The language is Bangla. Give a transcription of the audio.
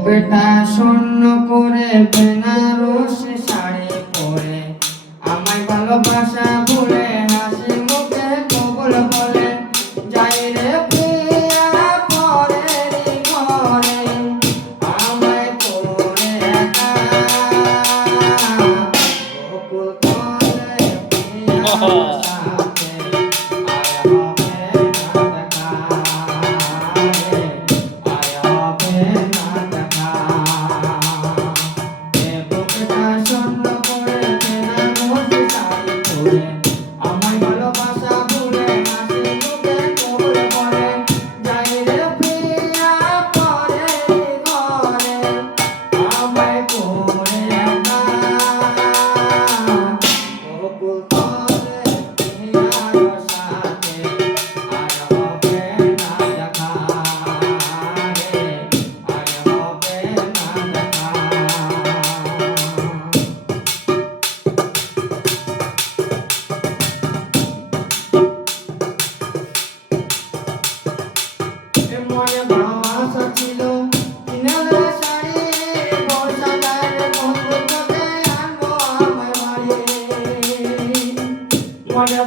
বুকটা শূন্য করে বেনারসি শাড়ি পরে আমায় ভালোবাসা ভুলে হাসি মুখে কবুল বলে যাই রে প্রিয়া পরেরই ঘরে আমায় করে একা বকুল তলে প্রিয়ার সাথে আয় হবে না দেখা রে আয় হবে না দেখা এ বুকটা শূন্য করে বেনারসি শাড়ি পরে আমায় ভালোবাসা ভুলে হাসি মুখে কবুল বলে যাই রে প্রিয়া পরেরই ঘরে আমায় করে একা বকুল তলে প্রিয়ার সাথে আর হবে না দেখা রে আর হবে না দেখা মনে ভালোবাসা ছিল কিনারে শাড়ি বর্ষা গায়ে বন্ধু তোকে আনবো আমায় বাড়ি মনে